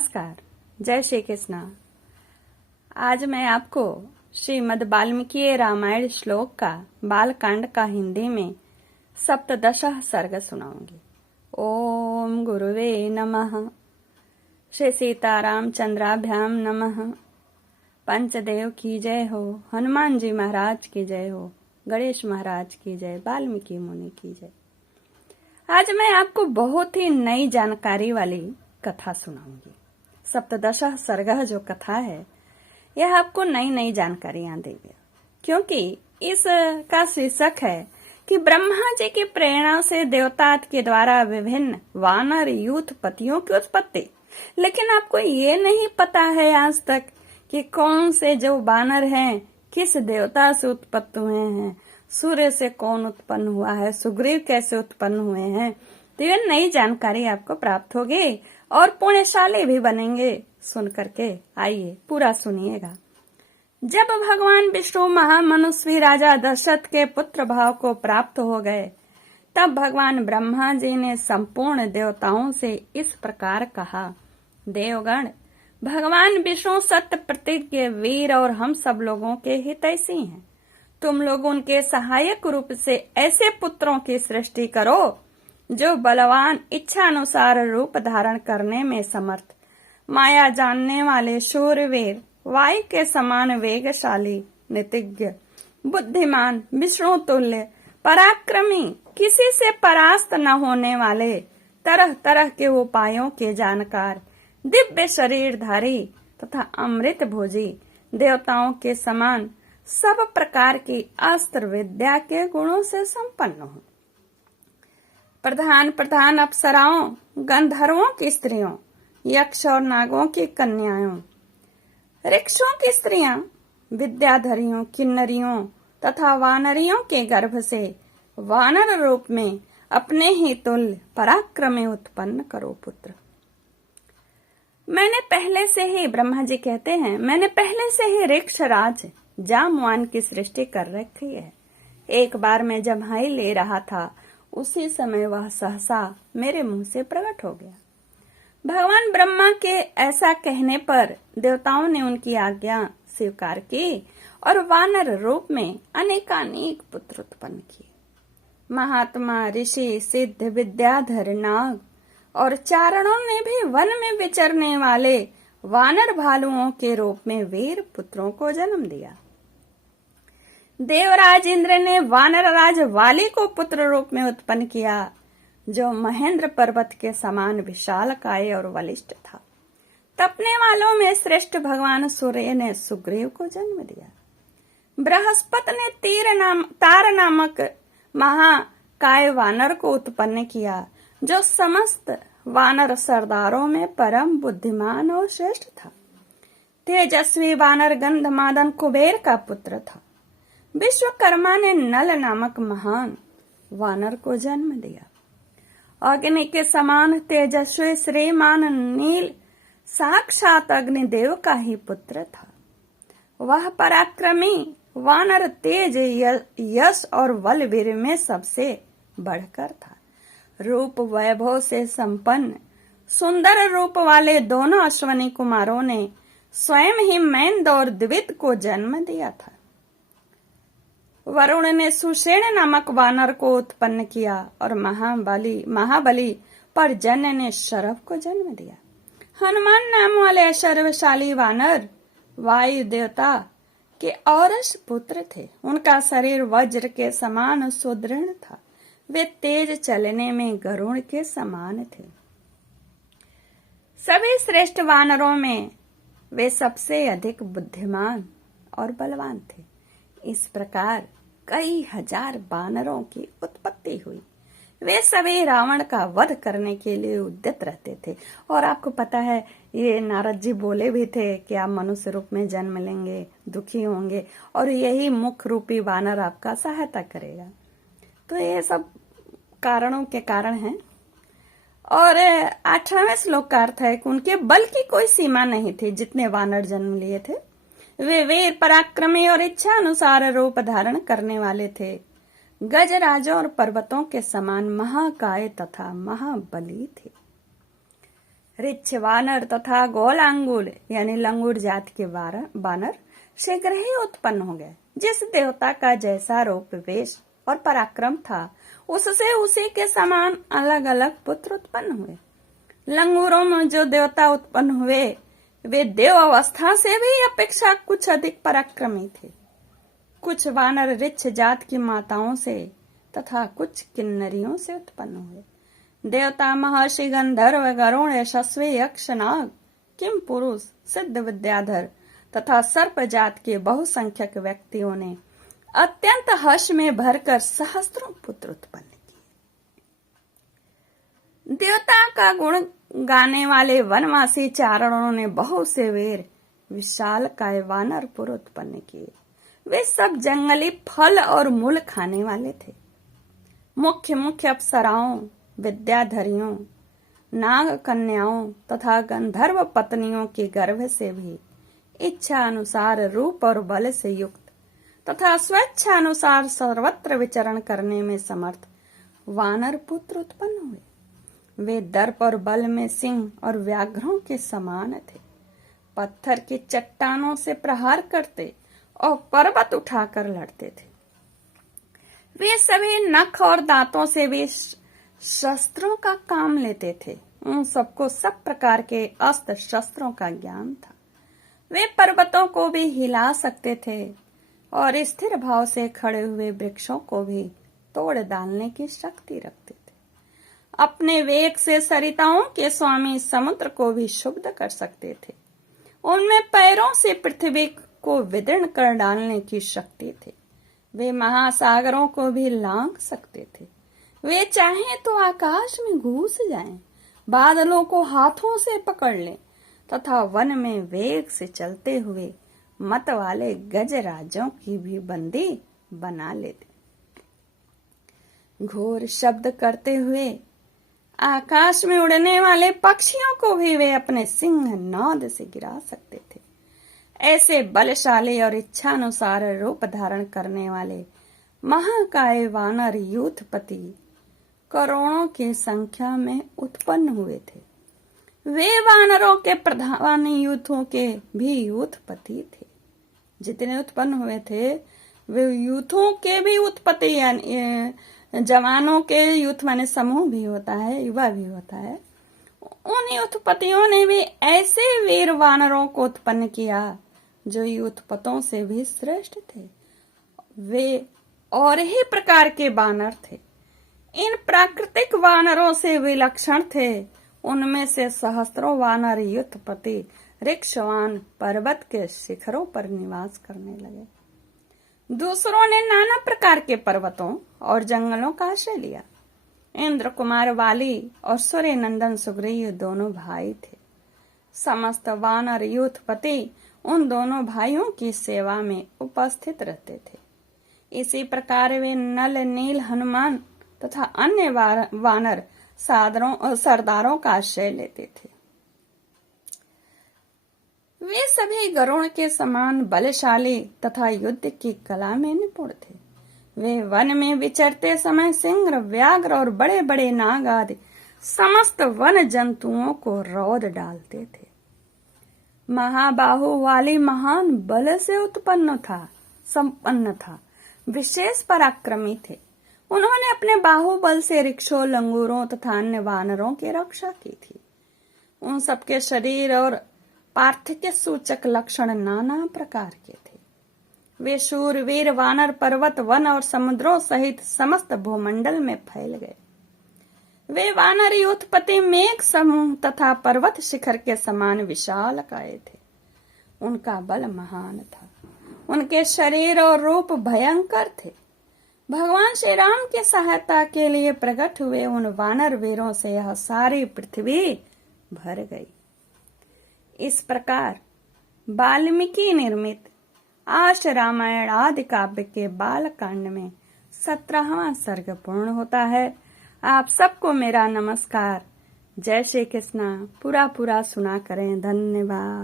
नमस्कार, जय श्री कृष्णा। आज मैं आपको श्रीमद् वाल्मीकि रामायण श्लोक का बालकांड का हिंदी में सप्तदशः सर्ग सुनाऊंगी। ओम गुरुवे नमः। श्री सीताराम चंद्राभ्याम नमः। पंचदेव की जय हो, हनुमान जी महाराज की जय हो, गणेश महाराज की जय, वाल्मीकि मुनि की जय। आज मैं आपको बहुत ही नई जानकारी वाली कथा सुनाऊंगी। सप्तदशः सर्ग जो कथा है यह आपको नई नई जानकारियां देगी, क्योंकि इस का शीर्षक है कि ब्रह्मा जी की प्रेरणा से देवता के द्वारा विभिन्न वानर यूथ पतियों की उत्पत्ति। लेकिन आपको ये नहीं पता है आज तक कि कौन से जो वानर हैं किस देवता से उत्पन्न हुए हैं, सूर्य से कौन उत्पन्न हुआ है, सुग्रीव कैसे उत्पन्न हुए हैं। तो ये नई जानकारी आपको प्राप्त होगी और पुण्यशाली भी बनेंगे। सुन करके आइए पूरा सुनिएगा। जब भगवान विष्णु महामनुष्वी राजा दशरथ के पुत्र भाव को प्राप्त हो गए, तब भगवान ब्रह्मा जी ने संपूर्ण देवताओं से इस प्रकार कहा, देवगण, भगवान विष्णु सत्य प्रतिज्ञ वीर और हम सब लोगों के हितैषी हैं। तुम लोग उनके सहायक रूप से ऐसे पुत्रों की सृष्टि करो जो बलवान, इच्छा अनुसार रूप धारण करने में समर्थ, माया जानने वाले शूरवीर, वायु के समान वेगशाली, नीतिज्ञ, बुद्धिमान, विष्णु तुल्य, पराक्रमी, किसी से परास्त न होने वाले, तरह तरह के उपायों के जानकार, दिव्य शरीरधारी तथा अमृत भोजी, देवताओं के समान सब प्रकार की अस्त्र विद्या के गुणों से संपन्न हो। प्रधान अप्सराओं, गंधर्वों की स्त्रियों, यक्ष और नागों की कन्याओं, ऋक्षों की स्त्रियां, विद्याधरियों, किन्नरियों तथा वानरियों के गर्भ से वानर रूप में अपने ही तुल्य पराक्रमी उत्पन्न करो पुत्र। मैंने पहले से ही, ब्रह्मा जी कहते हैं, मैंने पहले से ही ऋक्षराज जामवान की सृष्टि कर रखी है। एक बार मैं जम्हाई ले रहा था, उसी समय वह सहसा मेरे मुंह से प्रकट हो गया। भगवान ब्रह्मा के ऐसा कहने पर देवताओं ने उनकी आज्ञा स्वीकार की और वानर रूप में अनेकानेक पुत्र उत्पन्न किए। महात्मा, ऋषि, सिद्ध, विद्याधर, नाग और चारणों ने भी वन में विचरने वाले वानर भालुओं के रूप में वीर पुत्रों को जन्म दिया। देवराज इंद्र ने वानर राज वाली को पुत्र रूप में उत्पन्न किया, जो महेंद्र पर्वत के समान विशालकाय और बलिष्ठ था। तपने वालों में श्रेष्ठ भगवान सूर्य ने सुग्रीव को जन्म दिया। बृहस्पति ने तार नामक महाकाय वानर को उत्पन्न किया, जो समस्त वानर सरदारों में परम बुद्धिमान और श्रेष्ठ था। तेजस्वी वानर गंधमादन कुबेर का पुत्र था। विश्वकर्मा ने नल नामक महान वानर को जन्म दिया। अग्नि के समान तेजस्वी श्रीमान नील साक्षात अग्निदेव का ही पुत्र था। वह पराक्रमी वानर तेज, यश और बलवीर में सबसे बढ़कर था। रूप वैभव से संपन्न सुंदर रूप वाले दोनों अश्वनी कुमारों ने स्वयं ही मैंद और द्वित को जन्म दिया था। वरुण ने सुषेण नामक वानर को उत्पन्न किया और महाबली पर्जन्य ने शरभ को जन्म दिया। हनुमान नाम वाले सर्वशाली वानर वायु देवता के औरस पुत्र थे। उनका शरीर वज्र के समान सुदृढ़ था। वे तेज चलने में गरुड़ के समान थे। सभी श्रेष्ठ वानरों में वे सबसे अधिक बुद्धिमान और बलवान थे। इस प्रकार कई हजार वानरों की उत्पत्ति हुई। वे सभी रावण का वध करने के लिए उद्यत रहते थे। और आपको पता है, ये नारद जी बोले भी थे कि आप मनुष्य रूप में जन्म लेंगे, दुखी होंगे और यही मुख्य रूपी वानर आपका सहायता करेगा। तो ये सब कारणों के कारण हैं। और 18वें श्लोक का अर्थ है कि उनके बल की कोई सीमा नहीं थी। जितने वानर जन्म लिए थे वे वीर, पराक्रमी और इच्छा अनुसार रूप धारण करने वाले थे। गजराजों और पर्वतों के समान महाकाय तथा महाबली थे। ऋक्ष वानर तथा गोलांगुल यानी लंगूर जात के वानर शीघ्र ही उत्पन्न हो गए। जिस देवता का जैसा रूप वेश और पराक्रम था, उससे उसी के समान अलग अलग पुत्र उत्पन्न हुए। लंगूरों में जो देवता उत्पन्न हुए वे देव अवस्था से भी अपेक्षा कुछ अधिक पराक्रमी थे। कुछ वानर ऋक्ष जात की माताओं से तथा कुछ किन्नरियों से उत्पन्न हुए। देवता, महर्षि, गंधर्व, गरुण, यशस्वी, यक्ष, नाग, किम पुरुष, सिद्ध, विद्याधर तथा सर्प जात के बहुसंख्यक व्यक्तियों ने अत्यंत हर्ष में भरकर सहस्त्रों पुत्र उत्पन्न किए। देवता का गुण गाने वाले वनवासी चारणों ने बहुत से वीर विशालकाय वानर पुर उत्पन्न किए। वे सब जंगली फल और मूल खाने वाले थे। मुख्य मुख्य अप्सराओं, विद्याधरियों, नाग कन्याओं तथा गंधर्व पत्नियों के गर्भ से भी इच्छा अनुसार रूप और बल से युक्त तथा स्वेच्छा अनुसार सर्वत्र विचरण करने में समर्थ वानर पुत्र उत्पन्न हुए। वे दर्प और बल में सिंह और व्याघ्रों के समान थे। पत्थर की चट्टानों से प्रहार करते और पर्वत उठाकर लड़ते थे। वे सभी नख और दांतों से भी शस्त्रों का काम लेते थे। उन सबको सब प्रकार के अस्त्र शस्त्रों का ज्ञान था। वे पर्वतों को भी हिला सकते थे और स्थिर भाव से खड़े हुए वृक्षों को भी तोड़ डालने की शक्ति रखते थे। अपने वेग से सरिताओं के स्वामी समुद्र को भी शुद्ध कर सकते थे। उनमें पैरों से पृथ्वी को विदीर्ण कर डालने की शक्ति थी। वे महासागरों को भी लांघ सकते थे। वे चाहें तो आकाश में घुस जाएं, बादलों को हाथों से पकड़ लें तथा वन में वेग से चलते हुए मत वाले गजराजों की भी बंदी बना लेते। घोर शब्द करते हुए आकाश में उड़ने वाले पक्षियों को भी वे अपने सिंह नाद से गिरा सकते थे। ऐसे बलशाली और इच्छानुसार रूप धारण करने वाले महाकाय वानर यूथपति करोड़ों की संख्या में उत्पन्न हुए थे। वे वानरों के प्रधान यूथों के भी यूथपति थे। जितने उत्पन्न हुए थे वे यूथों के भी उत्पत्ति, यानी जवानों के यूथ माने समूह भी होता है, युवा भी होता है। उन यूथपतियों ने भी ऐसे वीर वानरों को उत्पन्न किया जो यूथपतों से भी श्रेष्ठ थे। वे और ही प्रकार के वानर थे। इन प्राकृतिक वानरों से विलक्षण थे। उनमें से सहस्त्रों वानर यूथपति ऋक्षवान पर्वत के शिखरों पर निवास करने लगे। दूसरों ने नाना प्रकार के पर्वतों और जंगलों का आश्रय लिया। इंद्र कुमार वाली और सूर्य नंदन सुग्रीव दोनों भाई थे। समस्त वानर यूथपति उन दोनों भाइयों की सेवा में उपस्थित रहते थे। इसी प्रकार वे नल, नील, हनुमान तथा अन्य वानर सरदारों का आश्रय लेते थे। वे सभी गरुड़ के समान बलशाली तथा युद्ध की कला में निपुण थे। वे वन में विचरते समय सिंह, व्याघ्र और बड़े बड़े नाग आदि समस्त वन जंतुओं को रौद डालते थे। महाबाहु वाली महान बल से संपन्न था, विशेष पराक्रमी थे। उन्होंने अपने बाहुबल से ऋक्षों, लंगूरों तथा अन्य वानरों की रक्षा की थी। उन सबके शरीर और पार्थिव सूचक लक्षण नाना प्रकार के थे। वे शूरवीर वानर पर्वत, वन और समुद्रों सहित समस्त भूमंडल में फैल गए। वे वानर यूथपति मेघ समूह तथा पर्वत शिखर के समान विशालकाय थे। उनका बल महान था। उनके शरीर और रूप भयंकर थे। भगवान श्री राम की सहायता के लिए प्रकट हुए उन वानर वीरों से यह सारी पृथ्वी भर गई। इस प्रकार वाल्मीकि निर्मित आर्ष रामायण आदि काव्य के बालकांड में 17वां सर्ग पूर्ण होता है। आप सबको मेरा नमस्कार। जय श्री कृष्णा। पूरा सुना करें। धन्यवाद।